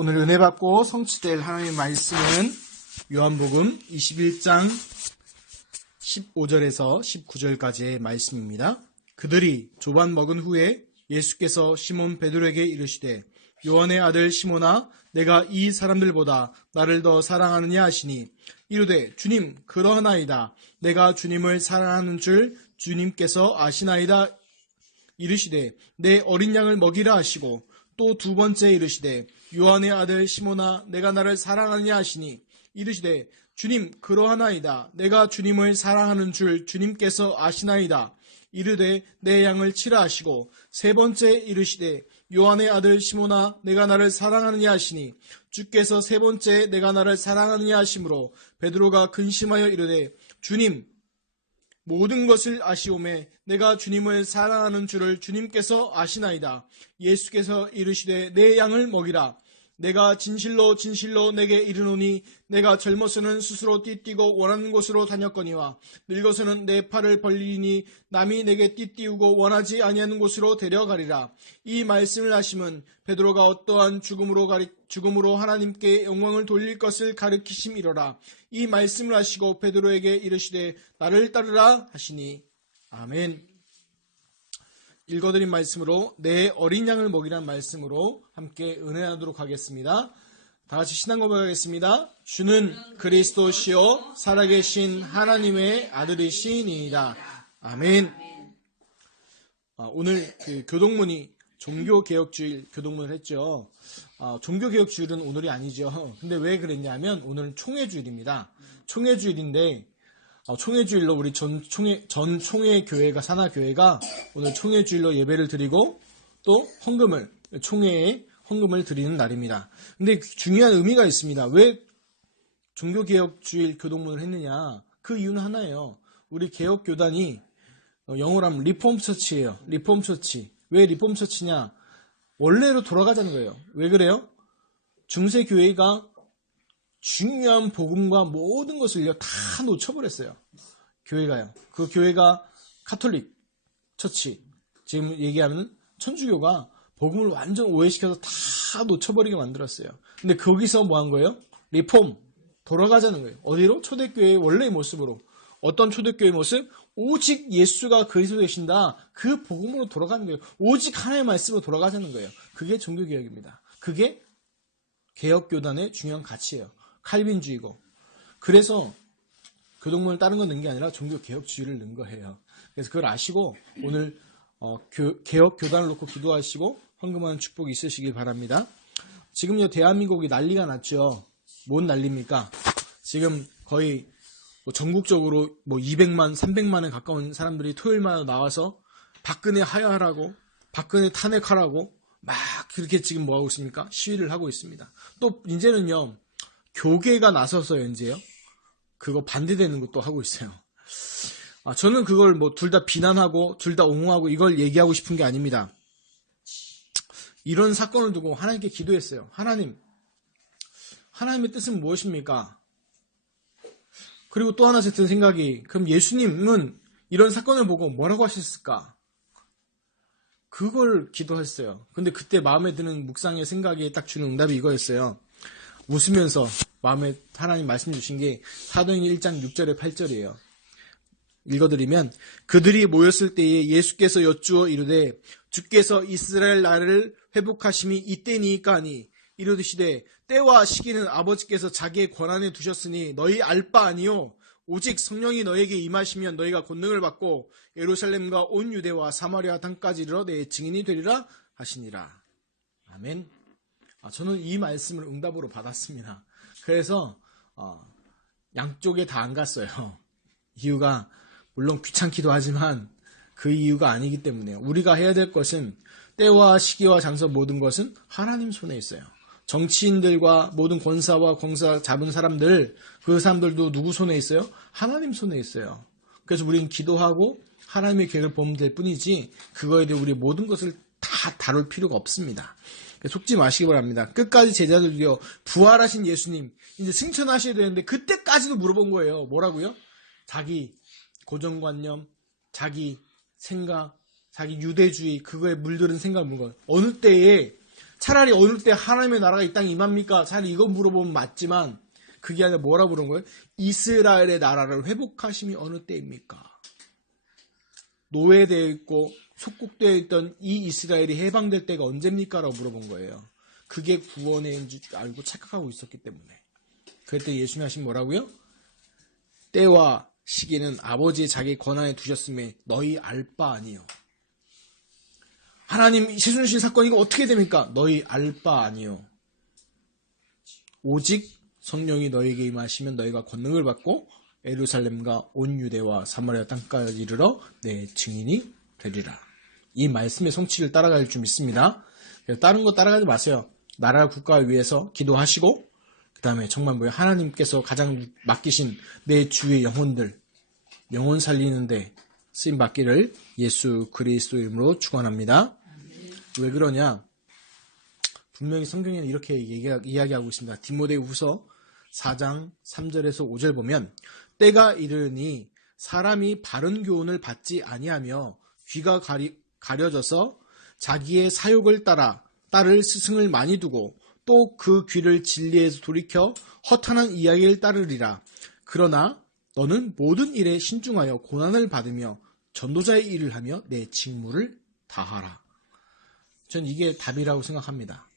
오늘 은혜 받고 성취될 하나님의 말씀은 요한복음 21장 15절에서 19절까지의 말씀입니다. 그들이 조반 먹은 후에 예수께서 시몬 베드로에게 이르시되 요한의 아들 시몬아 내가 이 사람들보다 나를 더 사랑하느냐 하시니 이르되 주님 그러하나이다. 내가 주님을 사랑하는 줄 주님께서 아시나이다. 이르시되 내 어린 양을 먹이라 하시고 또 두 번째 이르시되 요한의 아들 시몬아 내가 나를 사랑하느냐 하시니 이르시되 주님 그러하나이다. 내가 주님을 사랑하는 줄 주님께서 아시나이다. 이르되 내 양을 치라 하시고 세 번째 이르시되 요한의 아들 시몬아 내가 나를 사랑하느냐 하시니 주께서 세 번째 내가 나를 사랑하느냐 하시므로 베드로가 근심하여 이르되 주님 모든 것을 아시오매 내가 주님을 사랑하는 줄을 주님께서 아시나이다. 예수께서 이르시되 내 양을 먹이라. 내가 진실로 진실로 내게 이르노니 내가 젊어서는 스스로 띠뛰고 원하는 곳으로 다녔거니와 늙어서는 내 팔을 벌리니 남이 내게 띠띠우고 원하지 아니하는 곳으로 데려가리라. 이 말씀을 하심은 베드로가 어떠한 죽음으로 하나님께 영광을 돌릴 것을 가르치심이로라. 이 말씀을 하시고 베드로에게 이르시되 나를 따르라 하시니 아멘. 읽어드린 말씀으로 내 어린 양을 먹이란 말씀으로 함께 은혜하도록 하겠습니다. 다같이 신앙 고백하겠습니다. 주는 그리스도시요 살아계신 하나님의 아들이시니이다. 아멘. 오늘 교동문이 종교개혁주일 교동문을 했죠. 종교개혁주일은 오늘이 아니죠. 근데 왜 그랬냐면 오늘은 총회주일입니다. 총회주일인데 총회주일로 우리 전 총회교회가 산하교회가 오늘 총회주일로 예배를 드리고 또 총회에 헌금을 드리는 날입니다. 근데 중요한 의미가 있습니다. 왜 종교개혁주일 교동문을 했느냐? 그 이유는 하나예요. 우리 개혁교단이 영어로 하면 리폼처치예요. 리폼처치. 왜 리폼처치냐? 원래로 돌아가자는 거예요. 왜 그래요? 중세교회가 중요한 복음과 모든 것을요 다 놓쳐버렸어요. 교회가요. 그 교회가 카톨릭 처치 지금 얘기하면 천주교가 복음을 완전 오해시켜서 다 놓쳐버리게 만들었어요. 근데 거기서 뭐 한 거예요? 리폼 돌아가자는 거예요. 어디로? 초대교회의 원래의 모습으로. 어떤 초대교회의 모습? 오직 예수가 그리스도 되신다. 그 복음으로 돌아가는 거예요. 오직 하나님의 말씀으로 돌아가자는 거예요. 그게 종교개혁입니다. 그게 개혁교단의 중요한 가치예요. 칼빈주의고. 그래서 교동문을 다른 건 넣은 게 아니라 종교개혁주의를 넣은 거예요. 그래서 그걸 아시고 오늘 개혁교단을 놓고 기도하시고 헌금하는 축복이 있으시길 바랍니다. 지금요 대한민국이 난리가 났죠. 뭔 난리입니까? 지금 거의 전국적으로 200만, 300만에 가까운 사람들이 토요일마다 나와서 박근혜 하야하라고 박근혜 탄핵하라고 막 그렇게 지금 뭐하고 있습니까? 시위를 하고 있습니다. 또 이제는요 교계가 나서서요 이제요 그거 반대되는 것도 하고 있어요. 저는 그걸 둘 다 비난하고 둘 다 옹호하고 이걸 얘기하고 싶은 게 아닙니다. 이런 사건을 두고 하나님께 기도했어요. 하나님의 뜻은 무엇입니까? 그리고 또 하나 든 생각이 그럼 예수님은 이런 사건을 보고 뭐라고 하셨을까? 그걸 기도했어요. 근데 그때 마음에 드는 묵상의 생각이 딱 주는 응답이 이거였어요. 웃으면서 마음에 하나님 말씀 주신 게 사도행전 1장 6절에 8절이에요. 읽어드리면 그들이 모였을 때에 예수께서 여쭈어 이르되 주께서 이스라엘 나라를 회복하심이 이때니까 하니 이르시되 때와 시기는 아버지께서 자기의 권한에 두셨으니 너희 알 바 아니요 오직 성령이 너에게 임하시면 너희가 권능을 받고 예루살렘과 온 유대와 사마리아 땅까지 이르러 내 증인이 되리라 하시니라. 아멘. 저는 이 말씀을 응답으로 받았습니다. 그래서 양쪽에 다 안 갔어요. 이유가 물론 귀찮기도 하지만 그 이유가 아니기 때문에요. 우리가 해야 될 것은 때와 시기와 장소 모든 것은 하나님 손에 있어요. 정치인들과 모든 권사와 권사 잡은 사람들 그 사람들도 누구 손에 있어요? 하나님 손에 있어요. 그래서 우리는 기도하고 하나님의 계획을 보면 될 뿐이지 그거에 대해 우리 모든 것을 다 다룰 필요가 없습니다. 속지 마시기 바랍니다. 끝까지 제자들이요 부활하신 예수님 이제 승천하셔야 되는데 그때까지도 물어본 거예요. 뭐라고요? 자기 고정관념, 자기 생각, 자기 유대주의 그거에 물들은 생각을 물은 거예요. 어느 때에 차라리 어느 때 하나님의 나라가 이 땅에 임합니까? 차라리 이거 물어보면 맞지만 그게 아니라 뭐라 부른 거예요? 이스라엘의 나라를 회복하심이 어느 때입니까? 노예되어 있고 속국되어 있던 이 이스라엘이 해방될 때가 언제입니까? 라고 물어본 거예요. 그게 구원의 줄 알고 착각하고 있었기 때문에. 그랬더니 예수님 하신 뭐라고요? 때와 시기는 아버지의 자기 권한에 두셨음에 너희 알 바 아니요. 하나님 최순실 사건 이거 어떻게 됩니까? 너희 알 바 아니요. 오직 성령이 너희에게 임하시면 너희가 권능을 받고 예루살렘과 온 유대와 사마리아 땅까지 이르러 내 증인이 되리라. 이 말씀의 성취를 따라갈 줄 믿습니다. 다른 거 따라가지 마세요. 나라 국가를 위해서 기도하시고 그 다음에 정말 뭐예요? 하나님께서 가장 맡기신 내 주의 영혼들 영혼 살리는데 쓰임 받기를 예수 그리스도 이름으로 축원합니다. 왜 그러냐? 분명히 성경에는 이렇게 이야기하고 있습니다. 디모데후서 4장 3절에서 5절 보면 때가 이르니 사람이 바른 교훈을 받지 아니하며 귀가 가려져서 자기의 사욕을 따를 스승을 많이 두고 또 그 귀를 진리에서 돌이켜 허탄한 이야기를 따르리라. 그러나 너는 모든 일에 신중하여 고난을 받으며 전도자의 일을 하며 내 직무를 다하라. 전 이게 답이라고 생각합니다.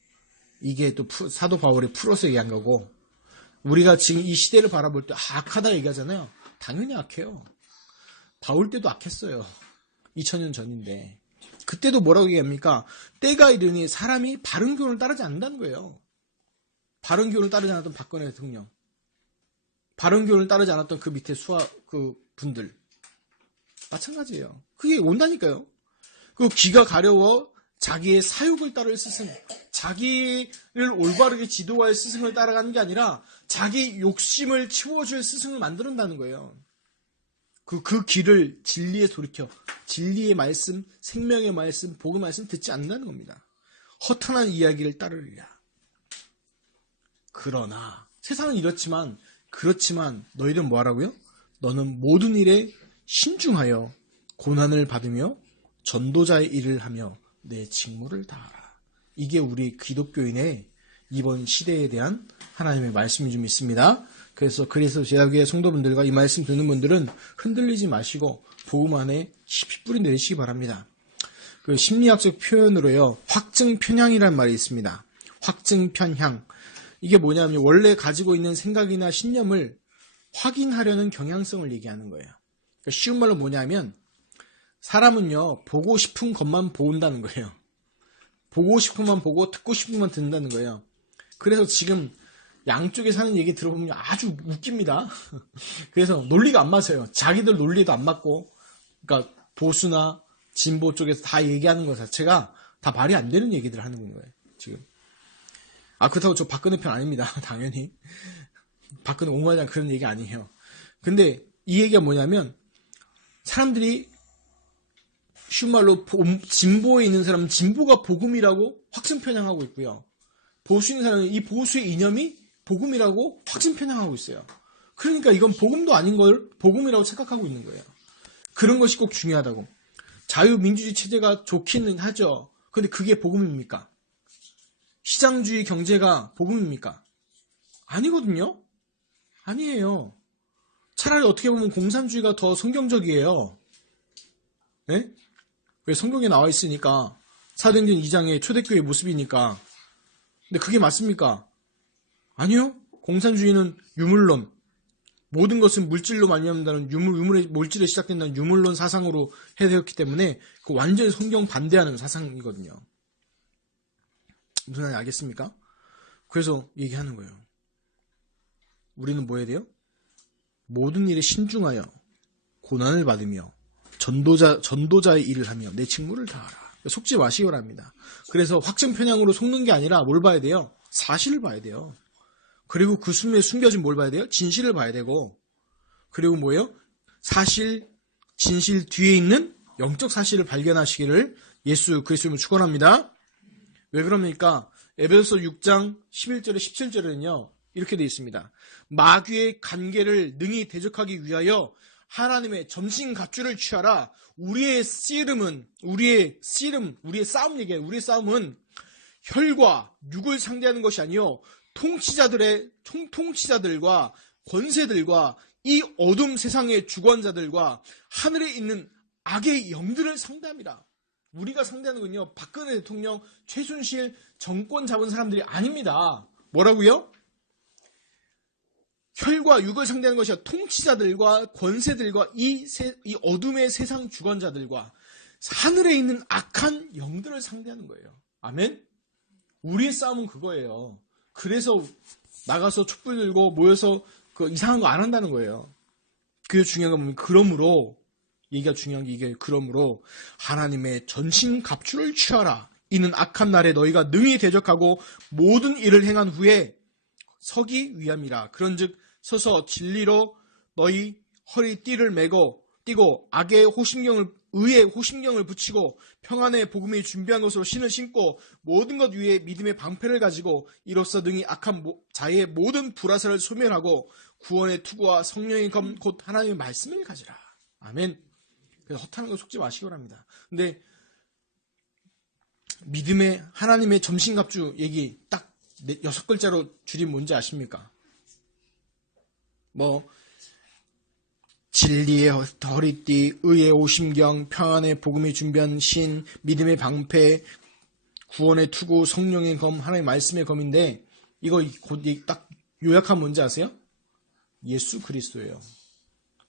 이게 또 사도 바울이 풀어서 얘기한 거고 우리가 지금 이 시대를 바라볼 때 악하다 얘기하잖아요. 당연히 악해요. 바울 때도 악했어요. 2000년 전인데 그때도 뭐라고 얘기합니까? 때가 이르니 사람이 바른 교훈을 따르지 않는다는 거예요. 바른 교훈을 따르지 않았던 박근혜 대통령, 바른 교훈을 따르지 않았던 그 밑에 그 분들 마찬가지예요. 그게 온다니까요. 그 귀가 가려워 자기의 사욕을 따를 스승, 자기를 올바르게 지도할 스승을 따라가는 게 아니라 자기 욕심을 채워줄 스승을 만든다는 거예요. 그 길을 진리에 돌이켜 진리의 말씀, 생명의 말씀, 복음의 말씀 듣지 않는다는 겁니다. 허탄한 이야기를 따르리라. 그러나 세상은 이렇지만 그렇지만 너희는 뭐하라고요? 너는 모든 일에 신중하여 고난을 받으며 전도자의 일을 하며 내 직무를 다하라. 이게 우리 기독교인의 이번 시대에 대한 하나님의 말씀이 좀 있습니다. 그래서 제자교회 성도분들과 이 말씀 듣는 분들은 흔들리지 마시고 복음 안에 깊이 뿌리 내리시기 바랍니다. 그 심리학적 표현으로요, 확증편향이라는 말이 있습니다. 확증편향. 이게 뭐냐면 원래 가지고 있는 생각이나 신념을 확인하려는 경향성을 얘기하는 거예요. 그러니까 쉬운 말로 뭐냐면 사람은요, 보고 싶은 것만 본다는 거예요. 보고 싶은 것만 보고 듣고 싶은 것만 듣는다는 거예요. 그래서 지금 양쪽에 사는 얘기 들어보면 아주 웃깁니다. 그래서 논리가 안 맞아요. 자기들 논리도 안 맞고, 그러니까 보수나 진보 쪽에서 다 얘기하는 것 자체가 다 말이 안 되는 얘기들 하는 거예요, 지금. 그렇다고 저 박근혜 편 아닙니다. 당연히. 박근혜 옹호하지 않는 그런 얘기 아니에요. 근데 이 얘기가 뭐냐면, 사람들이 쉬운 말로 진보에 있는 사람은 진보가 복음이라고 확증편향하고 있고요. 보수에 있는 사람은 이 보수의 이념이 복음이라고 확증편향하고 있어요. 그러니까 이건 복음도 아닌 걸 복음이라고 착각하고 있는 거예요. 그런 것이 꼭 중요하다고. 자유민주주의 체제가 좋기는 하죠. 근데 그게 복음입니까? 시장주의 경제가 복음입니까? 아니거든요. 아니에요. 차라리 어떻게 보면 공산주의가 더 성경적이에요. 네? 왜 성경에 나와 있으니까 사도행전 2장의 초대교회의 모습이니까. 근데 그게 맞습니까? 아니요. 공산주의는 유물론, 모든 것은 물질로 말미암는다는 물질에 시작된다는 유물론 사상으로 해되었기 때문에 그 완전히 성경 반대하는 사상이거든요. 무슨 말인지 알겠습니까? 그래서 얘기하는 거예요. 우리는 뭐 해야 돼요? 모든 일에 신중하여 고난을 받으며 전도자의 일을 하며 내 직무를 다하라. 속지 마시기 바랍니다. 그래서 확증편향으로 속는 게 아니라 뭘 봐야 돼요? 사실을 봐야 돼요. 그리고 그 숨에 숨겨진 뭘 봐야 돼요? 진실을 봐야 되고, 그리고 뭐예요? 사실, 진실 뒤에 있는 영적 사실을 발견하시기를 예수 그리스도로 축원합니다. 왜 그럽니까? 에베소서 6장 11절에 17절에는요, 이렇게 되어 있습니다. 마귀의 간계를 능히 대적하기 위하여 하나님의 점심 갑주를 취하라. 우리의 싸움 얘기해요. 우리의 싸움은 혈과 육을 상대하는 것이 아니요 통치자들과 권세들과 이 어둠 세상의 주권자들과 하늘에 있는 악의 영들을 상대합니다. 우리가 상대하는 건요, 박근혜 대통령, 최순실 정권 잡은 사람들이 아닙니다. 뭐라고요? 혈과 육을 상대하는 것이 아니라 통치자들과 권세들과 이 어둠의 세상 주권자들과 하늘에 있는 악한 영들을 상대하는 거예요. 아멘? 우리의 싸움은 그거예요. 그래서 나가서 촛불 들고 모여서 그 이상한 거 안 한다는 거예요. 그게 중요한 건 뭐냐면, 그러므로, 얘기가 중요한 게 이게, 그러므로 하나님의 전신 갑주를 취하라. 이는 악한 날에 너희가 능히 대적하고 모든 일을 행한 후에 서기 위함이라. 그런즉 서서 진리로 너희 허리띠를 띠고 의의 호심경을 붙이고 평안의 복음이 준비한 것으로 신을 신고 모든 것 위에 믿음의 방패를 가지고 이로써 능히 악한 자의 모든 불화살을 소멸하고 구원의 투구와 성령의 검 곧 하나님의 말씀을 가지라. 아멘. 그래서 허탄한 거 속지 마시기 바랍니다. 근데 믿음의 하나님의 점심갑주 얘기 딱 6글자로 줄이면 뭔지 아십니까? 진리의 허리띠, 의의 오심경, 평안의 복음이 준비한 신, 믿음의 방패, 구원의 투구, 성령의 검, 하나님의 말씀의 검인데, 이거 딱 요약하면 뭔지 아세요? 예수 그리스도예요.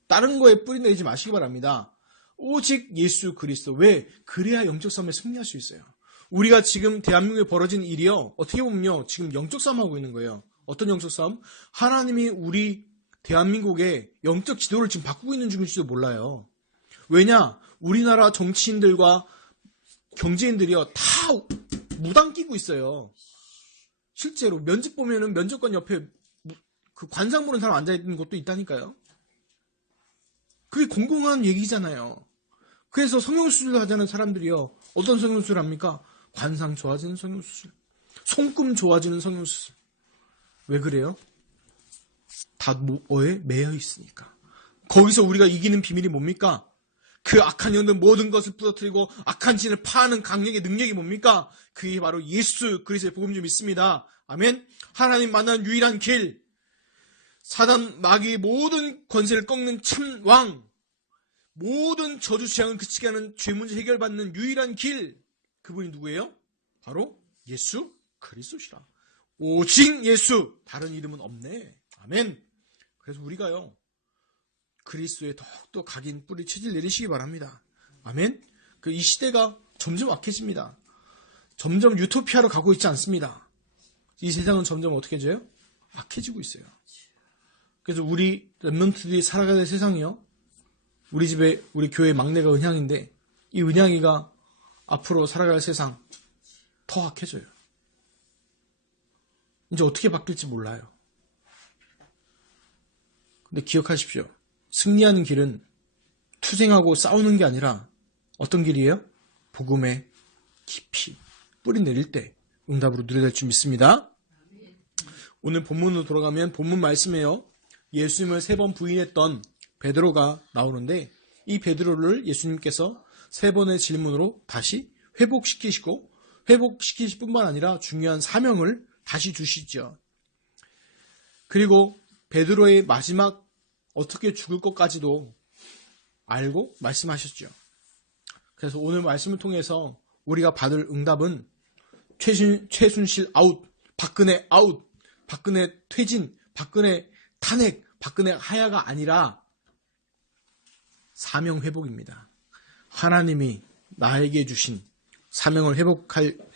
다른 거에 뿌리 내지 마시기 바랍니다. 오직 예수 그리스도. 왜? 그래야 영적 싸움에 승리할 수 있어요. 우리가 지금 대한민국에 벌어진 일이요, 어떻게 보면요, 지금 영적 싸움 하고 있는 거예요. 어떤 영적 싸움? 하나님이 우리 대한민국의 영적 지도를 지금 바꾸고 있는 중일지도 몰라요. 왜냐? 우리나라 정치인들과 경제인들이요, 다 무당 끼고 있어요. 실제로 면접 보면은 면접관 옆에 그 관상 보는 사람 앉아있는 것도 있다니까요. 그게 공공한 얘기잖아요. 그래서 성형수술 하자는 사람들이요, 어떤 성형수술 합니까? 관상 좋아지는 성형수술, 손금 좋아지는 성형수술. 왜 그래요? 다 뭐에 매여 있으니까. 거기서 우리가 이기는 비밀이 뭡니까? 그 악한 영들 모든 것을 부서뜨리고 악한 진을 파하는 강력의 능력이 뭡니까? 그게 바로 예수 그리스도의 복음 좀 있습니다. 아멘. 하나님 만나는 유일한 길, 사단 마귀의 모든 권세를 꺾는 참 왕, 모든 저주 재앙을 그치게 하는 죄 문제 해결받는 유일한 길, 그분이 누구예요? 바로 예수 그리스도시라. 오직 예수, 다른 이름은 없네. 아멘. 그래서 우리가요, 그리스도에 더욱더 각인 뿌리 체질 내리시기 바랍니다. 아멘. 이 시대가 점점 악해집니다. 점점 유토피아로 가고 있지 않습니다. 이 세상은 점점 어떻게 해져요? 악해지고 있어요. 그래서 우리 렘넌트들이 살아가야 될 세상이요, 우리 집에 우리 교회 막내가 은향인데, 이 은향이가 앞으로 살아갈 세상 더 악해져요. 이제 어떻게 바뀔지 몰라요. 근데 기억하십시오. 승리하는 길은 투쟁하고 싸우는 게 아니라 어떤 길이에요? 복음의 깊이 뿌리 내릴 때 응답으로 누려질 줄 믿습니다. 오늘 본문으로 돌아가면 본문 말씀에요, 예수님을 3번 부인했던 베드로가 나오는데, 이 베드로를 예수님께서 3번의 질문으로 다시 회복시키실 뿐만 아니라 중요한 사명을 다시 주시죠. 그리고 베드로의 마지막 어떻게 죽을 것까지도 알고 말씀하셨죠. 그래서 오늘 말씀을 통해서 우리가 받을 응답은 최순실 아웃, 박근혜 아웃, 박근혜 퇴진, 박근혜 탄핵, 박근혜 하야가 아니라 사명 회복입니다. 하나님이 나에게 주신 사명을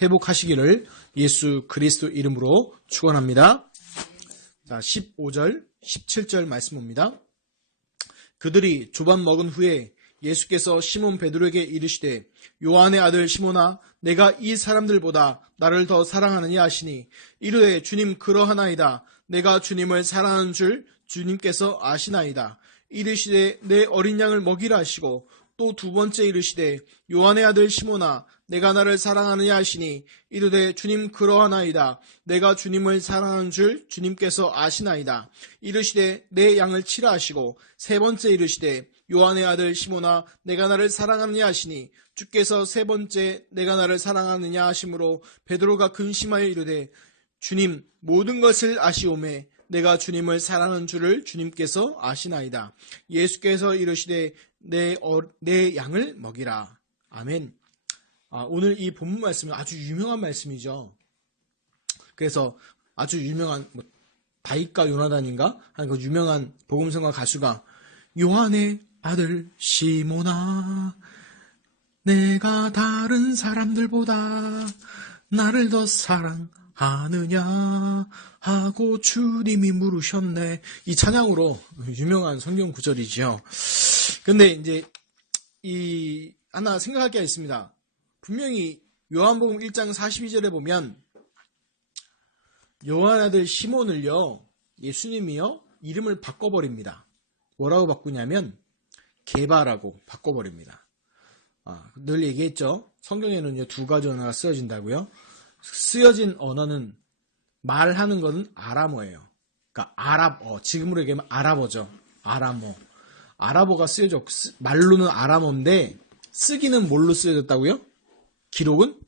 회복하시기를 예수 그리스도 이름으로 축원합니다. 자, 15절, 17절 말씀 봅니다. 그들이 조반 먹은 후에 예수께서 시몬 베드로에게 이르시되, 요한의 아들 시몬아, 내가 이 사람들보다 나를 더 사랑하느냐 하시니, 이르되 주님 그러하나이다. 내가 주님을 사랑하는 줄 주님께서 아시나이다. 이르시되 내 어린 양을 먹이라 하시고, 또 2번째 이르시되, 요한의 아들 시몬아, 내가 나를 사랑하느냐 하시니, 이르되 주님 그러하나이다. 내가 주님을 사랑하는 줄 주님께서 아시나이다. 이르시되 내 양을 치라 하시고, 3번째 이르시되, 요한의 아들 시몬아, 내가 나를 사랑하느냐 하시니, 주께서 세 번째 내가 나를 사랑하느냐 하심으로 베드로가 근심하여 이르되 주님 모든 것을 아시오매 내가 주님을 사랑하는 줄을 주님께서 아시나이다. 예수께서 이르시되 내 양을 먹이라. 아멘. 오늘 이 본문 말씀은 아주 유명한 말씀이죠. 그래서 아주 유명한 다윗과 요나단인가 하는 그 유명한 복음성가 가수가 요한의 아들 시몬아 내가 다른 사람들보다 나를 더 사랑하느냐 하고 주님이 물으셨네. 이 찬양으로 유명한 성경 구절이죠. 근데 이제 하나 생각할 게 있습니다. 분명히 요한복음 1장 42절에 보면 요한 아들 시몬을요 예수님이요 이름을 바꿔버립니다. 뭐라고 바꾸냐면 게바라고 바꿔버립니다. 늘 얘기했죠. 성경에는요 두 가지 언어가 쓰여진다고요. 쓰여진 언어는 말하는 것은 아람어예요. 그러니까 아랍어, 지금으로 얘기하면 아랍어죠. 아랍어가 쓰여져. 말로는 아람어인데 쓰기는 뭘로 쓰여졌다고요? 기록은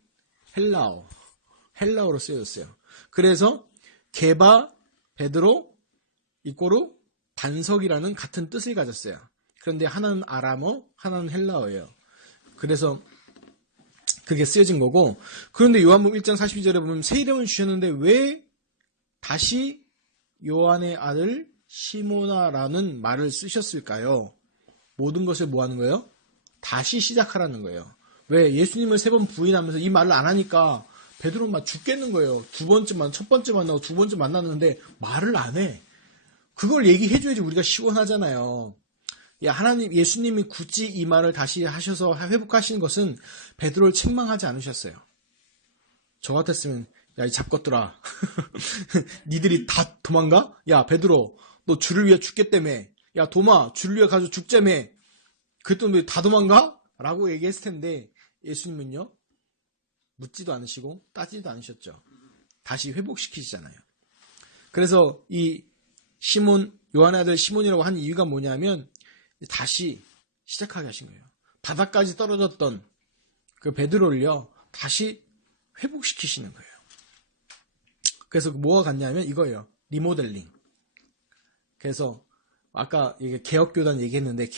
헬라어로 쓰여졌어요. 그래서 게바, 베드로, 이꼬르, 반석이라는 같은 뜻을 가졌어요. 그런데 하나는 아람어, 하나는 헬라어예요. 그래서 그게 쓰여진 거고, 그런데 요한복음 1장 42절에 보면 새 이름을 주셨는데 왜 다시 요한의 아들 시모나라는 말을 쓰셨을까요? 모든 것을 뭐 하는 거예요? 다시 시작하라는 거예요. 왜? 예수님을 3번 부인하면서 이 말을 안 하니까 베드로는 막 죽겠는 거예요. 첫 번째 만나고 두 번째 만났는데 말을 안 해. 그걸 얘기해줘야지 우리가 시원하잖아요. 예수님이 굳이 이 말을 다시 하셔서 회복하시는 것은 베드로를 책망하지 않으셨어요. 저 같았으면 야, 이 잡것들아. 니들이 다 도망가? 야, 베드로, 너 주를 위해 죽겠다며. 야, 도마, 주를 위해 가서 죽자며. 그랬더니 왜 다 도망가? 라고 얘기했을 텐데 예수님은요. 묻지도 않으시고 따지지도 않으셨죠. 다시 회복시키시잖아요. 그래서 이 요한의 아들 시몬이라고 한 이유가 뭐냐면 다시 시작하게 하신 거예요. 바닥까지 떨어졌던 그 베드로를요. 다시 회복시키시는 거예요. 그래서 뭐가 같냐면 이거예요. 리모델링. 그래서 아까 개혁교단 얘기했는데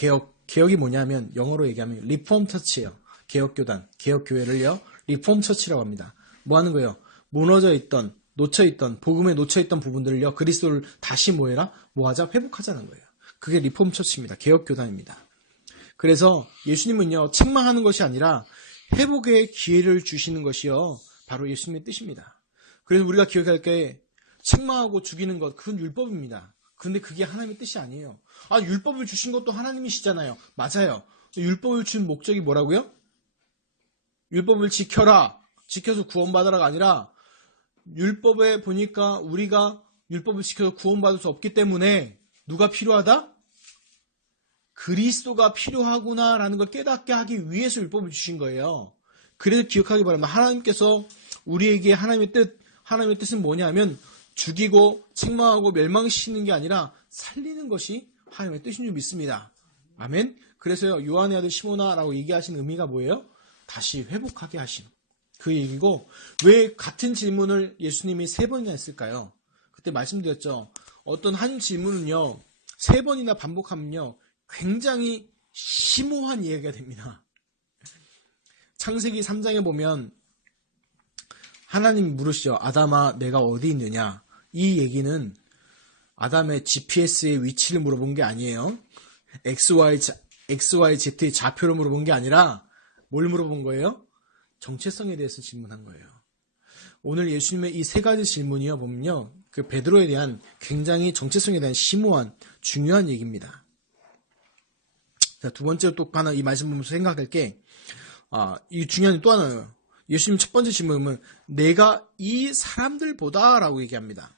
개혁이 뭐냐면 영어로 얘기하면 리폼 처치예요. 개혁교단, 개혁교회를요. 리폼 처치라고 합니다. 뭐 하는 거예요? 무너져 있던, 놓쳐있던, 복음에 놓쳐있던 부분들을요. 그리스도를 다시 뭐해라? 뭐하자? 회복하자는 거예요. 그게 리폼 처치입니다. 개혁교단입니다. 그래서 예수님은요. 책망하는 것이 아니라 회복의 기회를 주시는 것이요. 바로 예수님의 뜻입니다. 그래서 우리가 기억할 게 책망하고 죽이는 것, 그건 율법입니다. 그런데 그게 하나님의 뜻이 아니에요. 율법을 주신 것도 하나님이시잖아요. 맞아요. 율법을 준 목적이 뭐라고요? 율법을 지켜라. 지켜서 구원받으라가 아니라 율법에 보니까 우리가 율법을 지켜서 구원받을 수 없기 때문에 누가 필요하다? 그리스도가 필요하구나라는 걸 깨닫게 하기 위해서 율법을 주신 거예요. 그래서 기억하기 바랍니다. 하나님께서 우리에게 하나님의 뜻은 뭐냐면 죽이고 책망하고 멸망시키는 게 아니라 살리는 것이 하나님의 뜻인 줄 믿습니다. 아멘. 그래서요 요한의 아들 시모나라고 얘기하신 의미가 뭐예요? 다시 회복하게 하심. 그 얘기고 왜 같은 질문을 예수님이 3번이나 했을까요? 그때 말씀드렸죠. 어떤 한 질문은요 3번이나 반복하면요 굉장히 심오한 이야기가 됩니다. 창세기 3장에 보면 하나님이 물으시죠. 아담아 내가 어디 있느냐. 이 얘기는 아담의 GPS의 위치를 물어본 게 아니에요. XYZ의 좌표를 물어본 게 아니라 뭘 물어본 거예요? 정체성에 대해서 질문한 거예요. 오늘 예수님의 이 3가지 질문이요 보면요. 그 베드로에 대한 굉장히 정체성에 대한 심오한 중요한 얘기입니다. 자, 두 번째로 또 하나 이 말씀 보면서 생각할 게 이 중요한 게 또 하나예요. 예수님 첫 번째 질문은 내가 이 사람들보다 라고 얘기합니다.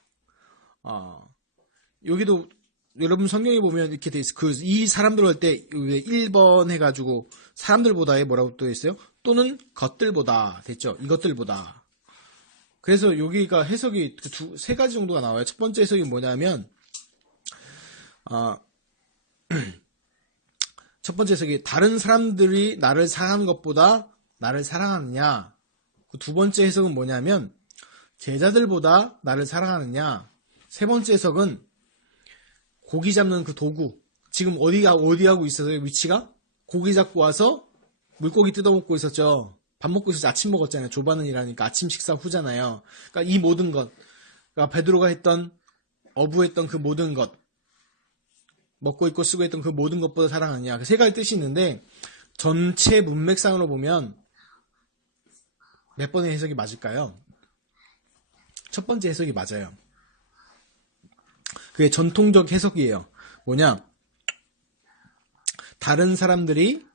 여기도 여러분 성경에 보면 이렇게 돼 있어요. 이 사람들 할 때 1번 해가지고 사람들보다에 뭐라고 또 있어요? 또는 것들보다 됐죠. 이것들보다. 그래서 여기가 해석이 3가지 정도가 나와요. 첫 번째 해석이 뭐냐면 첫 번째 해석이 다른 사람들이 나를 사랑하는 것보다 나를 사랑하느냐. 두 번째 해석은 뭐냐면 제자들보다 나를 사랑하느냐. 세 번째 해석은 고기 잡는 그 도구. 지금 어디 하고 있어요? 위치가? 고기 잡고 와서 물고기 뜯어먹고 있었죠. 밥 먹고 있어서 아침 먹었잖아요. 조반은 일하니까 아침 식사 후잖아요. 그러니까 이 모든 것. 그러니까 베드로가 어부했던 그 모든 것. 먹고 있고 쓰고 했던 그 모든 것보다 사랑하느냐. 그 세 가지 뜻이 있는데 전체 문맥상으로 보면 몇 번의 해석이 맞을까요? 첫 번째 해석이 맞아요. 그게 전통적 해석이에요. 뭐냐? 다른 사람들이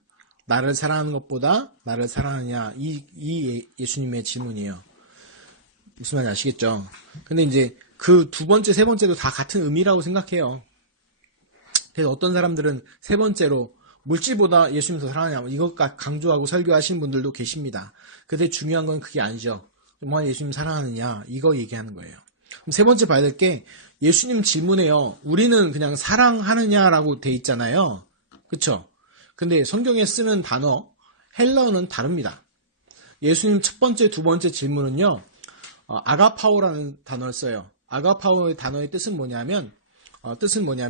나를 사랑하는 것보다 나를 사랑하느냐. 이 예수님의 질문이에요. 무슨 말인지 아시겠죠? 근데 이제 그 두 번째, 세 번째도 다 같은 의미라고 생각해요. 그래서 어떤 사람들은 세 번째로 물질보다 예수님 더 사랑하냐 이것 강조하고 설교하시는 분들도 계십니다. 근데 중요한 건 그게 아니죠. 정말 예수님 사랑하느냐 이거 얘기하는 거예요. 그럼 세 번째 봐야 될 게 예수님 질문에요. 우리는 그냥 사랑하느냐라고 돼 있잖아요. 그쵸? 근데 성경에 쓰는 단어 헬라어는 다릅니다. 예수님 첫 번째, 두 번째 질문은요. 아가파오라는 단어를 써요. 아가파오의 단어의 뜻은 뭐냐면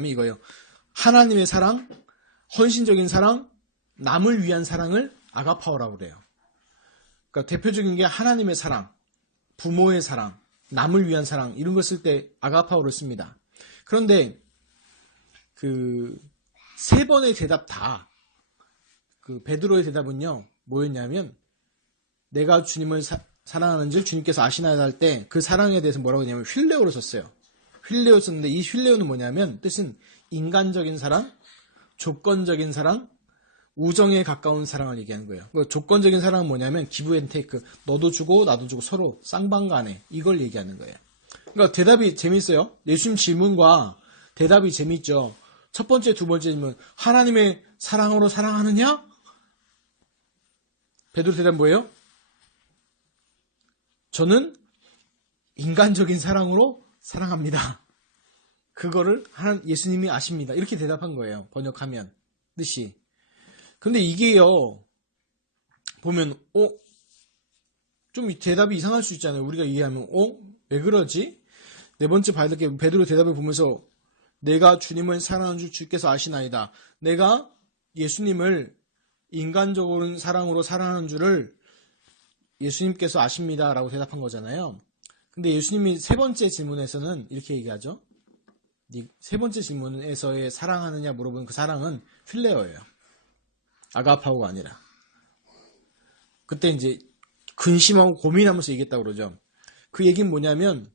이거예요. 하나님의 사랑, 헌신적인 사랑, 남을 위한 사랑을 아가파오라고 그래요. 그러니까 대표적인 게 하나님의 사랑, 부모의 사랑, 남을 위한 사랑 이런 걸 쓸 때 아가파오를 씁니다. 그런데 그 세 번의 대답 다 그 베드로의 대답은요. 뭐였냐면 내가 주님을 사랑하는 줄 주님께서 아시나이다 할 때 그 사랑에 대해서 뭐라고 했냐면 휠레오로 썼어요. 휠레오 썼는데 이 휠레오는 뭐냐면 뜻은 인간적인 사랑, 조건적인 사랑, 우정에 가까운 사랑을 얘기하는 거예요. 그 조건적인 사랑은 뭐냐면 기브 앤 테이크. 너도 주고 나도 주고 서로 쌍방간에 이걸 얘기하는 거예요. 그러니까 대답이 재밌어요. 예수님 질문과 대답이 재밌죠. 첫 번째, 두 번째 질문. 하나님의 사랑으로 사랑하느냐? 베드로 대답 뭐예요? 저는 인간적인 사랑으로 사랑합니다. 그거를 예수님이 아십니다. 이렇게 대답한 거예요. 번역하면 뜻이. 근데 이게요. 보면 좀 대답이 이상할 수 있잖아요. 우리가 이해하면 왜 그러지? 네 번째 봐야 될 게 베드로 대답을 보면서 내가 주님을 사랑하는 줄 주께서 아시나이다. 내가 예수님을 인간적으로 사랑으로 사랑하는 줄을 예수님께서 아십니다. 라고 대답한 거잖아요. 근데 예수님이 세 번째 질문에서는 이렇게 얘기하죠. 세 번째 질문에서의 사랑하느냐 물어보는 그 사랑은 필레어예요. 아가파오가 아니라. 그때 이제 근심하고 고민하면서 얘기했다고 그러죠. 그 얘기는 뭐냐면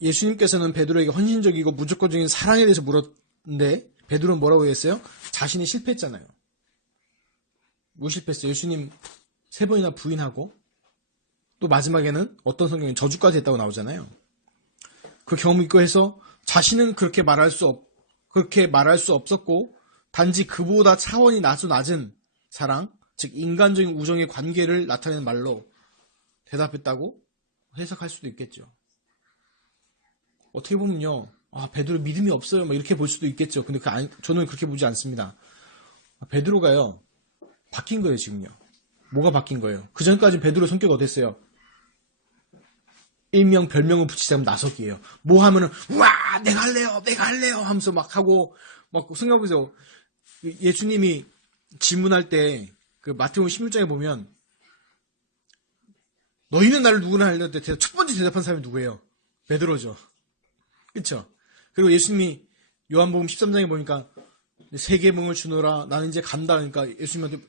예수님께서는 베드로에게 헌신적이고 무조건적인 사랑에 대해서 물었는데 베드로는 뭐라고 했어요? 자신이 실패했잖아요. 뭐 실패했어요? 예수님 3번이나 부인하고 또 마지막에는 어떤 성경에 저주까지 했다고 나오잖아요. 그 경험이 있고 해서 자신은 그렇게 말할 수 없었고 단지 그보다 차원이 낮은 사랑, 즉 인간적인 우정의 관계를 나타내는 말로 대답했다고 해석할 수도 있겠죠. 어떻게 보면요. 베드로 믿음이 없어요. 이렇게 볼 수도 있겠죠. 근데 저는 그렇게 보지 않습니다. 베드로가요. 바뀐 거예요, 지금요. 뭐가 바뀐 거예요? 그 전까지 베드로 성격이 어땠어요? 일명 별명을 붙이자면 나서기예요. 뭐 하면은 와 내가 할래요 하면서 막 하고 막 생각해보세요. 예수님이 질문할 때 그 마태복음 16장에 보면 너희는 나를 누구나 할래 때 첫 번째 대답한 사람이 누구예요? 베드로죠. 그렇죠? 그리고 예수님이 요한복음 13장에 보니까 세 계명을 주노라 나는 이제 간다. 그러니까 예수님한테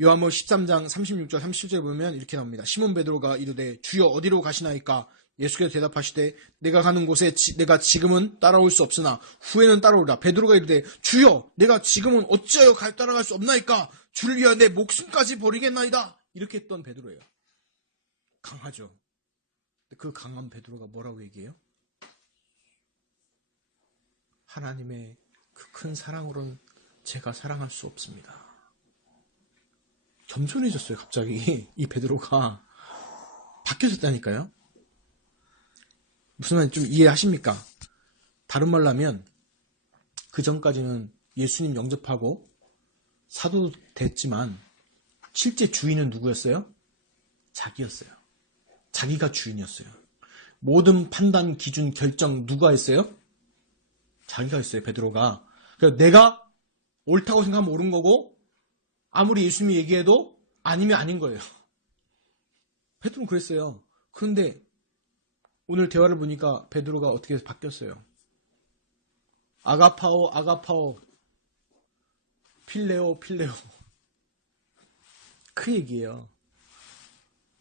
요한복음 13장 36절 37절에 보면 이렇게 나옵니다. 시몬 베드로가 이르되 주여 어디로 가시나이까? 예수께서 대답하시되 내가 가는 곳에 내가 지금은 따라올 수 없으나 후에는 따라오리라. 베드로가 이르되 주여 내가 지금은 어찌하여 따라갈 수 없나이까? 주를 위하여 내 목숨까지 버리겠나이다. 이렇게 했던 베드로예요. 강하죠. 그 강한 베드로가 뭐라고 얘기해요? 하나님의 그 큰 사랑으로는 제가 사랑할 수 없습니다. 겸손해졌어요. 갑자기 이 베드로가 바뀌어졌다니까요. 무슨 말인지 좀 이해하십니까? 다른 말로 하면 그 전까지는 예수님 영접하고 사도 됐지만 실제 주인은 누구였어요? 자기였어요. 자기가 주인이었어요. 모든 판단, 기준, 결정 누가 했어요? 자기가 했어요. 베드로가. 그러니까 내가 옳다고 생각하면 옳은 거고 아무리 예수님이 얘기해도 아니면 아닌 거예요. 베드로는 그랬어요. 그런데 오늘 대화를 보니까 베드로가 어떻게 해서 바뀌었어요. 아가파오, 아가파오, 필레오, 필레오. 그 얘기예요.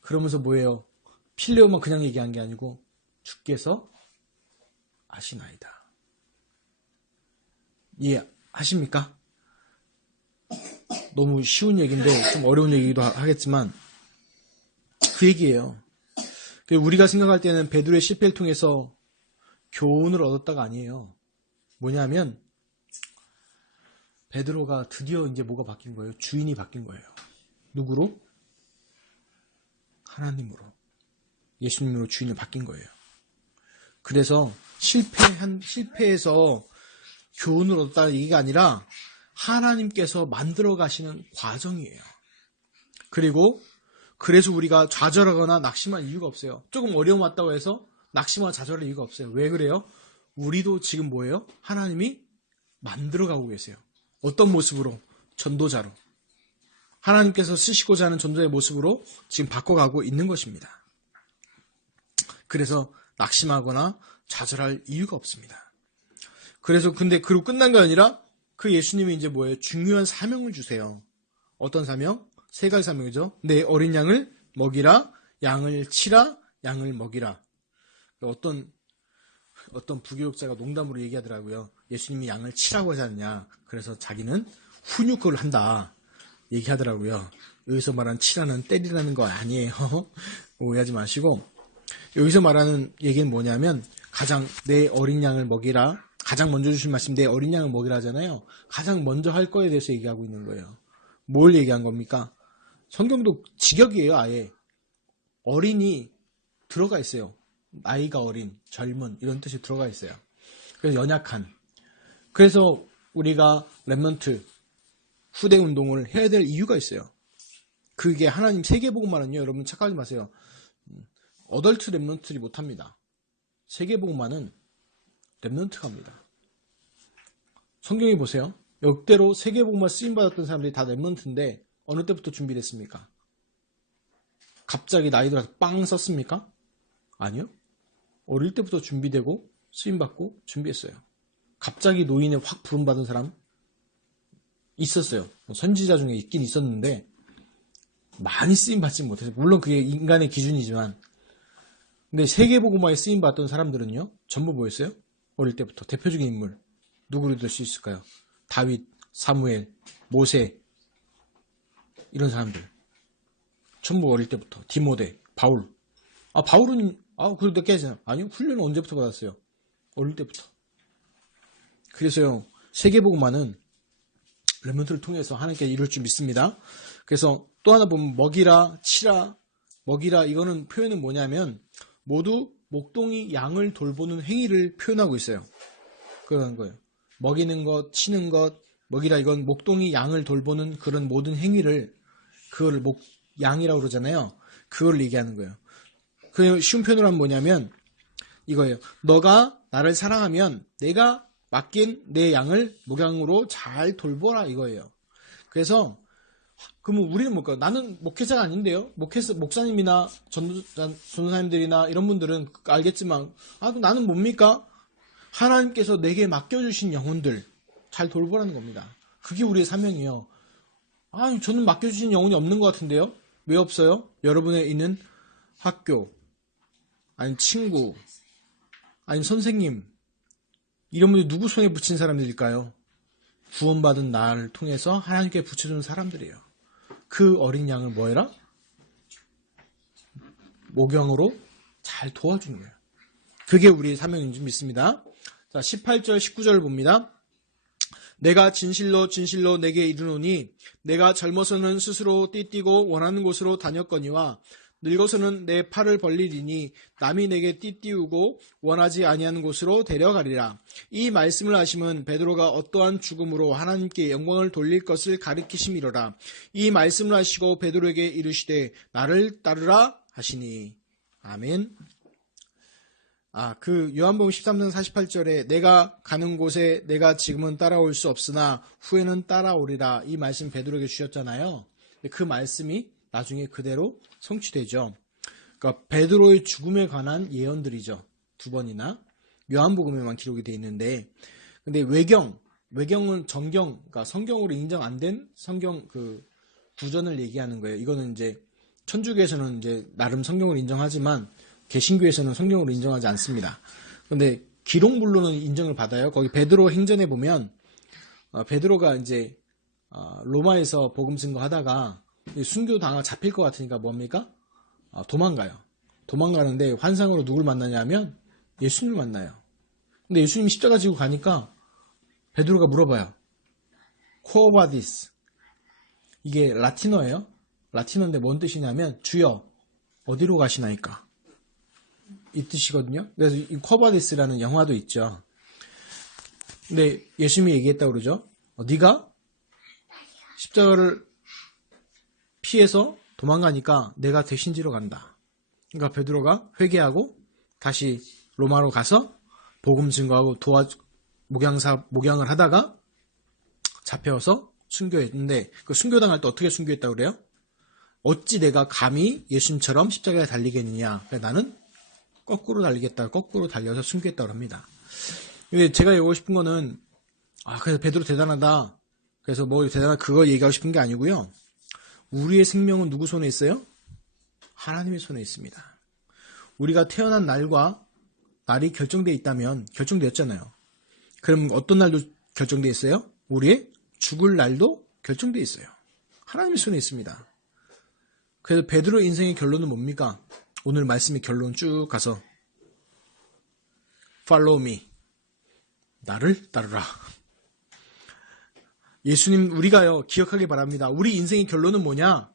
그러면서 뭐예요? 필레오만 그냥 얘기한 게 아니고 주께서 아시나이다. 이해하십니까? 너무 쉬운 얘기인데 좀 어려운 얘기기도 하겠지만 그 얘기예요. 우리가 생각할 때는 베드로의 실패를 통해서 교훈을 얻었다가 아니에요. 뭐냐면 베드로가 드디어 이제 뭐가 바뀐 거예요? 주인이 바뀐 거예요. 누구로? 하나님으로. 예수님으로 주인을 바뀐 거예요. 그래서 실패해서 교훈을 얻었다는 얘기가 아니라 하나님께서 만들어 가시는 과정이에요. 그래서 우리가 좌절하거나 낙심할 이유가 없어요. 조금 어려움 왔다고 해서 낙심하거나 좌절할 이유가 없어요. 왜 그래요? 우리도 지금 뭐예요? 하나님이 만들어가고 계세요. 어떤 모습으로? 전도자로. 하나님께서 쓰시고자 하는 전도자의 모습으로 지금 바꿔가고 있는 것입니다. 그래서 낙심하거나 좌절할 이유가 없습니다. 그리고 끝난 게 아니라 그 예수님이 이제 뭐예요? 중요한 사명을 주세요. 어떤 사명? 3가지 사명이죠. 내 어린 양을 먹이라, 양을 치라, 양을 먹이라. 어떤 부교육자가 농담으로 얘기하더라고요. 예수님이 양을 치라고 하지 않느냐. 그래서 자기는 훈육을 한다. 얘기하더라고요. 여기서 말하는 치라는 때리라는 거 아니에요. 오해하지 마시고. 여기서 말하는 얘기는 뭐냐면 내 어린 양을 먹이라. 가장 먼저 주신 말씀 내 어린 양을 먹이라 하잖아요. 가장 먼저 할 거에 대해서 얘기하고 있는 거예요. 뭘 얘기한 겁니까? 성경도 직역이에요. 아예. 어린이 들어가 있어요. 나이가 어린, 젊은 이런 뜻이 들어가 있어요. 그래서 연약한. 그래서 우리가 렘넌트 후대 운동을 해야 될 이유가 있어요. 그게 하나님 세계복음만은요. 여러분 착각하지 마세요. 어덜트 렘넌트들이 못합니다. 세계복음만은 렘넌트가 합니다. 성경에 보세요. 역대로 세계복음만 쓰임받았던 사람들이 다 렘넌트인데 어느 때부터 준비됐습니까? 갑자기 나이 들어서 빵 썼습니까? 아니요. 어릴 때부터 준비되고 쓰임받고 준비했어요. 갑자기 노인에 확 부름받은 사람 있었어요. 선지자 중에 있긴 있었는데 많이 쓰임받지 못해서 물론 그게 인간의 기준이지만 근데 세계복음화에 쓰임받던 사람들은요. 전부 뭐였어요? 어릴 때부터 대표적인 인물 누구로 들 수 있을까요? 다윗, 사무엘, 모세 이런 사람들 전부 어릴 때부터 디모데, 바울 바울은 그래도 늦게 하잖아요. 아니요. 훈련은 언제부터 받았어요? 어릴 때부터. 그래서요. 세계복음화는 렘넌트를 통해서 하나님께 이룰 줄 믿습니다. 그래서 또 하나 보면 먹이라, 치라, 먹이라 이거는 표현은 뭐냐면 모두 목동이 양을 돌보는 행위를 표현하고 있어요. 그런 거예요. 먹이는 것, 치는 것, 먹이라 이건 목동이 양을 돌보는 그런 모든 행위를 그걸 양이라고 그러잖아요. 그걸 얘기하는 거예요. 그 쉬운 표현으로 하면 뭐냐면 이거예요. 너가 나를 사랑하면 내가 맡긴 내 양을 목양으로 잘 돌보라 이거예요. 그래서 그러면 우리는 뭘까요? 나는 목회자가 아닌데요. 목사님이나 전도사님들이나 이런 분들은 알겠지만 나는 뭡니까? 하나님께서 내게 맡겨주신 영혼들 잘 돌보라는 겁니다. 그게 우리의 사명이에요. 저는 맡겨주신 영혼이 없는 것 같은데요. 왜 없어요? 여러분의 있는 학교 아니 친구 아니 선생님 이런 분들 누구 손에 붙인 사람들일까요? 구원받은 나를 통해서 하나님께 붙여주는 사람들이에요. 그 어린 양을 뭐 해라? 목양으로 잘 도와주는 거예요. 그게 우리의 사명인 줄 믿습니다. 자, 18절 19절을 봅니다. 내가 진실로 진실로 내게 이르노니 내가 젊어서는 스스로 띠뛰고 원하는 곳으로 다녔거니와 늙어서는 내 팔을 벌리리니 남이 내게 띠띠우고 원하지 아니하는 곳으로 데려가리라. 이 말씀을 하심은 베드로가 어떠한 죽음으로 하나님께 영광을 돌릴 것을 가리키심이로라. 이 말씀을 하시고 베드로에게 이르시되 나를 따르라 하시니. 아멘. 그 요한복음 13장 48절에 내가 가는 곳에 내가 지금은 따라올 수 없으나 후에는 따라오리라. 이 말씀 베드로에게 주셨잖아요. 그 말씀이 나중에 그대로 성취되죠. 그러니까 베드로의 죽음에 관한 예언들이죠. 2번이나 요한복음에만 기록이 되어 있는데, 근데 외경은 정경, 그러니까 성경으로 인정 안 된 성경 그 구전을 얘기하는 거예요. 이거는 이제 천주교에서는 이제 나름 성경으로 인정하지만 개신교에서는 성경으로 인정하지 않습니다. 그런데 기록물로는 인정을 받아요. 거기 베드로 행전에 보면 베드로가 이제 로마에서 복음 증거하다가 순교 당하 잡힐 것 같으니까 뭡니까? 도망가요. 도망가는데 환상으로 누굴 만나냐면 예수님을 만나요. 근데 예수님이 십자가 지고 가니까 베드로가 물어봐요. 코어바디스. 이게 라틴어예요. 라틴어인데 뭔 뜻이냐면 주여 어디로 가시나이까? 이 뜻이거든요. 그래서 이 코어바디스라는 영화도 있죠. 근데 예수님이 얘기했다고 그러죠. 네가 십자가를 피해서 도망가니까 내가 대신 지러 간다. 그러니까 베드로가 회개하고 다시 로마로 가서 복음 증거하고 목양을 하다가 잡혀서 순교했는데, 그 순교당할 때 어떻게 순교했다고 그래요? 어찌 내가 감히 예수님처럼 십자가에 달리겠느냐. 그러니까 나는 거꾸로 달리겠다. 거꾸로 달려서 순교했다고 합니다. 근데 제가 얘기하고 싶은 거는 그래서 베드로 대단하다. 그래서 뭐 대단한 그거 얘기하고 싶은 게 아니고요. 우리의 생명은 누구 손에 있어요? 하나님의 손에 있습니다. 우리가 태어난 날이 결정되어 있다면 결정되었잖아요. 그럼 어떤 날도 결정되어 있어요? 우리의 죽을 날도 결정되어 있어요. 하나님의 손에 있습니다. 그래서 베드로 인생의 결론은 뭡니까? 오늘 말씀의 결론 쭉 가서 Follow me. 나를 따르라. 예수님, 우리가요 기억하기 바랍니다. 우리 인생의 결론은 뭐냐?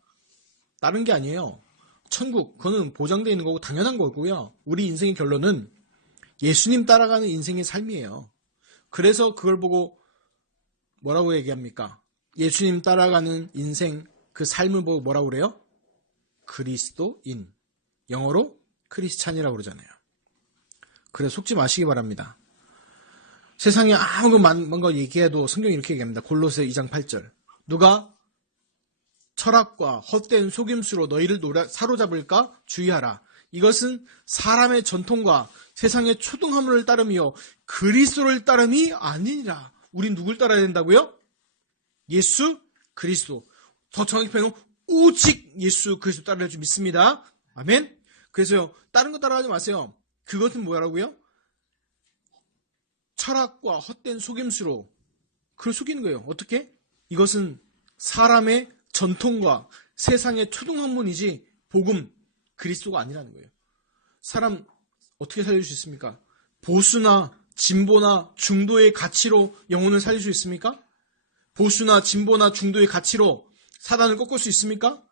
다른 게 아니에요. 천국, 그거는 보장되어 있는 거고 당연한 거고요. 우리 인생의 결론은 예수님 따라가는 인생의 삶이에요. 그래서 그걸 보고 뭐라고 얘기합니까? 예수님 따라가는 인생, 그 삶을 보고 뭐라고 그래요? 그리스도인. 영어로 크리스찬이라고 그러잖아요. 그래서 속지 마시기 바랍니다. 세상에 뭔가 얘기해도 성경이 이렇게 얘기합니다. 골로새 2장 8절. 누가 철학과 헛된 속임수로 너희를 사로잡을까 주의하라. 이것은 사람의 전통과 세상의 초등화물을 따름이요 그리스도를 따름이 아니니라. 우린 누굴 따라야 된다고요? 예수 그리스도. 더 정확히 표현하면 오직 예수 그리스도 따라야 줄 믿습니다. 아멘. 그래서요 다른 거 따라하지 마세요. 그것은 뭐라고요? 철학과 헛된 속임수로 그걸 속이는 거예요. 어떻게? 이것은 사람의 전통과 세상의 초등학문이지 복음 그리스도가 아니라는 거예요. 사람 어떻게 살릴 수 있습니까? 보수나 진보나 중도의 가치로 영혼을 살릴 수 있습니까? 보수나 진보나 중도의 가치로 사단을 꺾을 수 있습니까?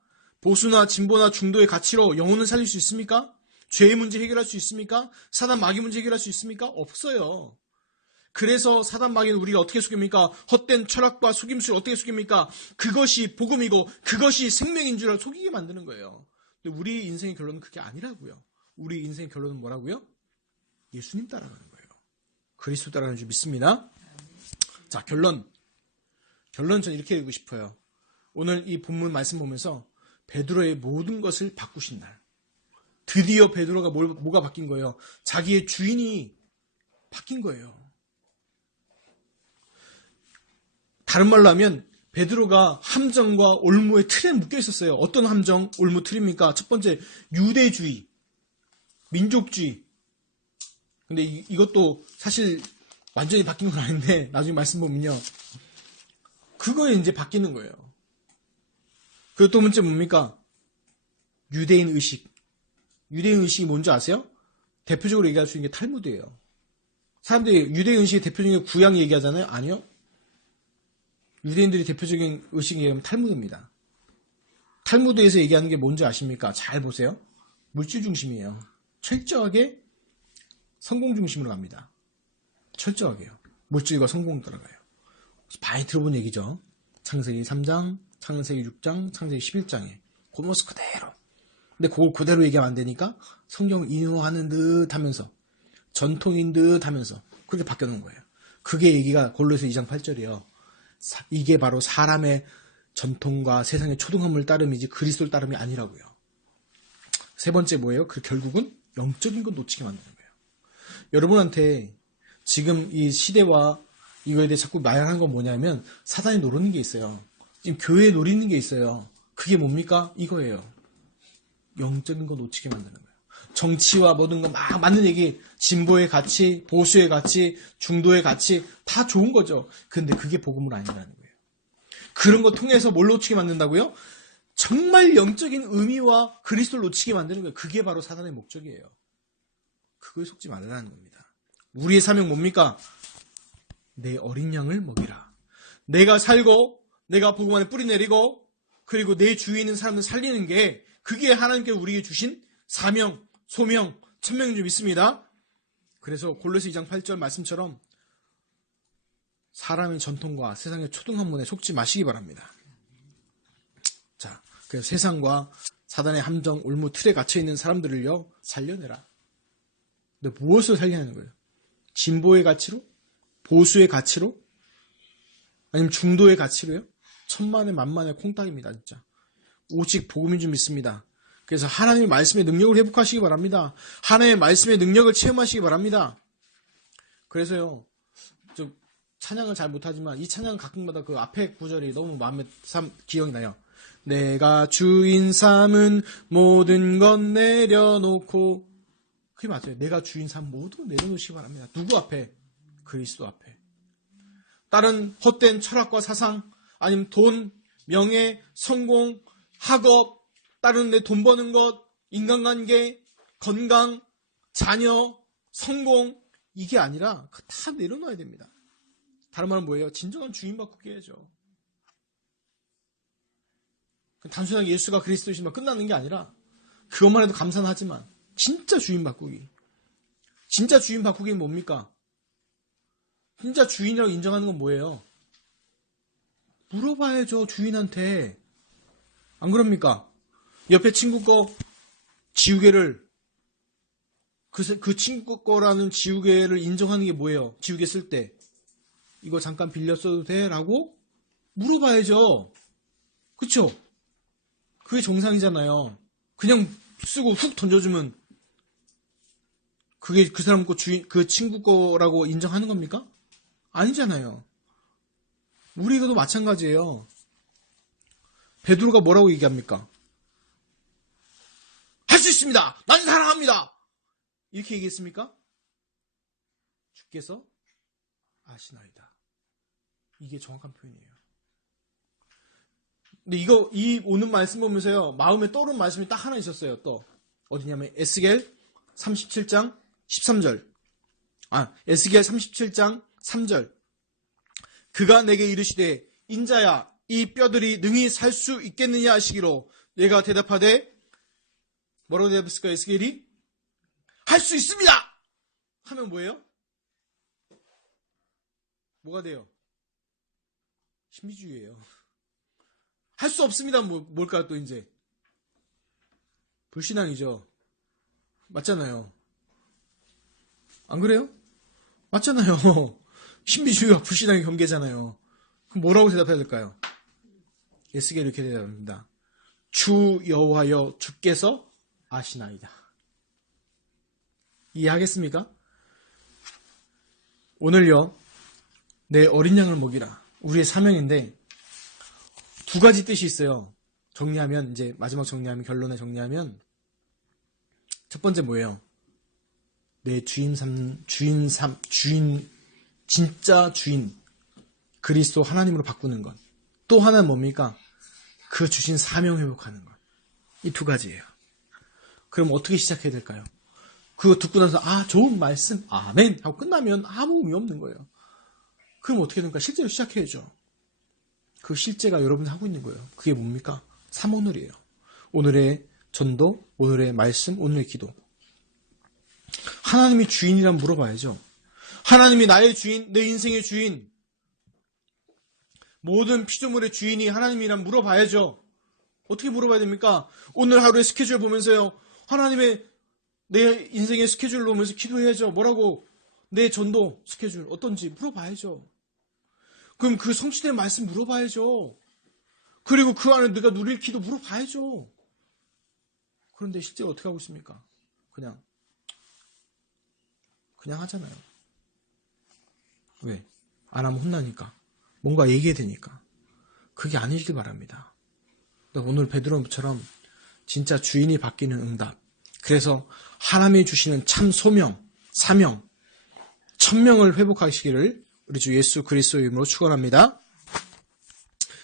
보수나 진보나 중도의 가치로 영혼을 살릴 수 있습니까? 죄의 문제 해결할 수 있습니까? 사단 마귀 문제 해결할 수 있습니까? 없어요. 그래서 사단 마귀는 우리가 어떻게 속입니까? 헛된 철학과 속임수를 어떻게 속입니까? 그것이 복음이고 그것이 생명인 줄 속이게 만드는 거예요. 근데 우리 인생의 결론은 그게 아니라고요. 우리 인생의 결론은 뭐라고요? 예수님 따라가는 거예요. 그리스도 따라가는 줄 믿습니다. 자, 결론 저는 이렇게 읽고 싶어요. 오늘 이 본문 말씀 보면서 베드로의 모든 것을 바꾸신 날. 드디어 베드로가 뭐가 바뀐 거예요? 자기의 주인이 바뀐 거예요. 다른 말로 하면 베드로가 함정과 올무의 틀에 묶여 있었어요. 어떤 함정, 올무 틀입니까? 첫 번째, 유대주의, 민족주의. 근데 이것도 사실 완전히 바뀐 건 아닌데 나중에 말씀 보면요. 그거에 이제 바뀌는 거예요. 그리고 또 문제 뭡니까? 유대인 의식. 유대인 의식이 뭔지 아세요? 대표적으로 얘기할 수 있는 게 탈무드예요. 사람들이 유대인 의식의 대표적인 구약 얘기하잖아요. 아니요. 유대인들이 대표적인 의식 얘기하면 탈무드입니다. 탈무드에서 얘기하는 게 뭔지 아십니까? 잘 보세요. 물질 중심이에요. 철저하게 성공 중심으로 갑니다. 철저하게요. 물질과 성공 따라가요. 많이 들어본 얘기죠. 창세기 3장, 창세기 6장, 창세기 11장에 그 모습 그대로. 근데 그걸 그대로 얘기하면 안 되니까 성경을 인용하는 듯 하면서 전통인 듯 하면서 그렇게 바뀌어놓은 거예요. 그게 얘기가 골로새 2장 8절이에요. 이게 바로 사람의 전통과 세상의 초등학물 따름이지 그리스도를 따름이 아니라고요. 세 번째 뭐예요? 결국은 영적인 건 놓치게 만드는 거예요. 여러분한테 지금 이 시대와 이거에 대해 자꾸 말하는 건 뭐냐면 사단이 노리는 게 있어요. 지금 교회에 노리는 게 있어요. 그게 뭡니까? 이거예요. 영적인 거 놓치게 만드는 거예요. 정치와 모든 거 막 맞는 얘기, 진보의 가치, 보수의 가치, 중도의 가치 다 좋은 거죠. 근데 그게 복음은 아니라는 거예요. 그런 거 통해서 뭘 놓치게 만든다고요? 정말 영적인 의미와 그리스도를 놓치게 만드는 거예요. 그게 바로 사단의 목적이에요. 그거에 속지 말라는 겁니다. 우리의 사명 뭡니까? 내 어린 양을 먹이라. 내가 살고 내가 복음 안에 뿌리 내리고 그리고 내 주위에 있는 사람들 살리는 게 그게 하나님께 우리에게 주신 사명, 소명, 천명인 줄 믿습니다. 그래서 골로새 2장 8절 말씀처럼 사람의 전통과 세상의 초등학문에 속지 마시기 바랍니다. 자, 그래서 세상과 사단의 함정, 올무, 틀에 갇혀있는 사람들을요 살려내라. 근데 무엇을 살려내는 거예요? 진보의 가치로? 보수의 가치로? 아니면 중도의 가치로요? 천만에 만만의 콩딱입니다. 진짜. 오직 복음인 줄 믿습니다. 그래서 하나님의 말씀의 능력을 회복하시기 바랍니다. 하나님의 말씀의 능력을 체험하시기 바랍니다. 그래서요, 찬양을 잘 못하지만 이 찬양 가끔마다 그 앞에 구절이 너무 마음에 기억이 나요. 내가 주인 삼은 모든 것 내려놓고. 그게 맞아요. 내가 주인 삼은 모든 것 내려놓으시기 바랍니다. 누구 앞에? 그리스도 앞에. 다른 헛된 철학과 사상, 아니면 돈, 명예, 성공, 학업, 다른 내 돈 버는 것, 인간관계, 건강, 자녀, 성공, 이게 아니라 다 내려놔야 됩니다. 다른 말은 뭐예요? 진정한 주인 바꾸기 해야죠. 단순하게 예수가 그리스도이시면 끝나는 게 아니라 그것만 해도 감사는 하지만 진짜 주인 바꾸기. 진짜 주인 바꾸기는 뭡니까? 진짜 주인이라고 인정하는 건 뭐예요? 물어봐야죠, 주인한테. 안 그럽니까? 옆에 친구 거 지우개를 그 친구 거라는 지우개를 인정하는 게 뭐예요? 지우개 쓸 때 이거 잠깐 빌려 써도 돼? 라고 물어봐야죠. 그쵸? 그게 정상이잖아요. 그냥 쓰고 훅 던져주면 그게 그 사람 거 그 친구 거라고 인정하는 겁니까? 아니잖아요. 우리가도 마찬가지예요. 베드로가 뭐라고 얘기합니까? 할 수 있습니다. 난 사랑합니다. 이렇게 얘기했습니까? 주께서 아시나이다. 이게 정확한 표현이에요. 근데 이 오는 말씀 보면서요, 마음에 떠오른 말씀이 딱 하나 있었어요. 또 어디냐면 에스겔 37장 13절. 에스겔 37장 3절. 그가 내게 이르시되 인자야 이 뼈들이 능히 살 수 있겠느냐 하시기로 내가 대답하되 뭐라고 대답했을까? 에스겔이 할 수 있습니다. 하면 뭐예요? 뭐가 돼요? 신비주의예요. 할 수 없습니다. 뭘까요? 또 이제 불신앙이죠. 맞잖아요. 안 그래요? 맞잖아요. 신비주의와 불신앙의 경계잖아요. 그럼 뭐라고 대답해야 될까요? 에스겔이 이렇게 대답합니다. 주 여호와여 주께서 아시나이다. 이해하겠습니까? 오늘요, 내 어린 양을 먹이라. 우리의 사명인데 두 가지 뜻이 있어요. 정리하면, 이제 마지막 정리하면, 결론에 정리하면, 첫 번째 뭐예요? 내 진짜 주인, 그리스도 하나님으로 바꾸는 것. 또 하나는 뭡니까? 그 주신 사명 회복하는 것. 이 두 가지예요. 그럼 어떻게 시작해야 될까요? 그거 듣고 나서, 좋은 말씀, 아멘! 하고 끝나면 아무 의미 없는 거예요. 그럼 어떻게 됩니까? 실제로 시작해야죠. 그 실제가 여러분이 하고 있는 거예요. 그게 뭡니까? 3오늘이에요. 오늘의 전도, 오늘의 말씀, 오늘의 기도. 하나님이 주인이란 물어봐야죠. 하나님이 나의 주인, 내 인생의 주인, 모든 피조물의 주인이 하나님이란 물어봐야죠. 어떻게 물어봐야 됩니까? 오늘 하루의 스케줄 보면서요. 하나님의 내 인생의 스케줄을 보면서 기도해야죠. 뭐라고? 내 전도 스케줄 어떤지 물어봐야죠. 그럼 그 성취된 말씀 물어봐야죠. 그리고 그 안에 내가 누릴 기도 물어봐야죠. 그런데 실제 어떻게 하고 있습니까? 그냥 하잖아요. 왜? 안 하면 혼나니까. 뭔가 얘기해야 되니까. 그게 아니길 바랍니다. 오늘 베드로처럼 진짜 주인이 바뀌는 응답. 그래서 하나님이 주시는 참 소명, 사명, 1000명을 회복하시기를 우리 주 예수 그리스도의 이름으로 축원합니다.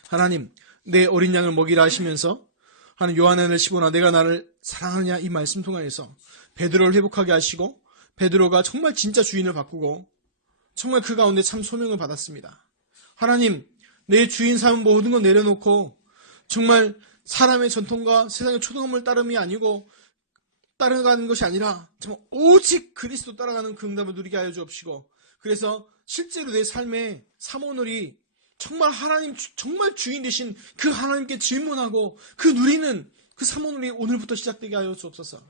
하나님, 내 어린 양을 먹이라 하시면서 하는 요한의 15나 내가 나를 사랑하느냐 이 말씀 통하여서 베드로를 회복하게 하시고 베드로가 정말 진짜 주인을 바꾸고 정말 그 가운데 참 소명을 받았습니다. 하나님, 내 주인 삼은 모든 걸 내려놓고 정말 사람의 전통과 세상의 초등학물 따름이 아니고 따라가는 것이 아니라 정말 오직 그리스도 따라가는 그 응답을 누리게 하여 주옵시고 그래서 실제로 내 삶의 사모놀이 정말 하나님 정말 주인 되신 그 하나님께 질문하고 그 누리는 그 사모놀이 오늘부터 시작되게 하여 주옵소서.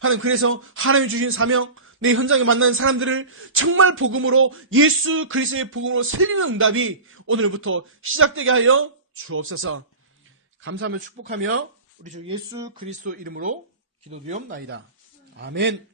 하나님 그래서 하나님이 주신 사명 내 현장에 만나는 사람들을 정말 복음으로 예수 그리스도의 복음으로 살리는 응답이 오늘부터 시작되게 하여 주옵소서. 감사하며 축복하며 우리 주 예수 그리스도 이름으로 기도드리옵나이다. 아멘.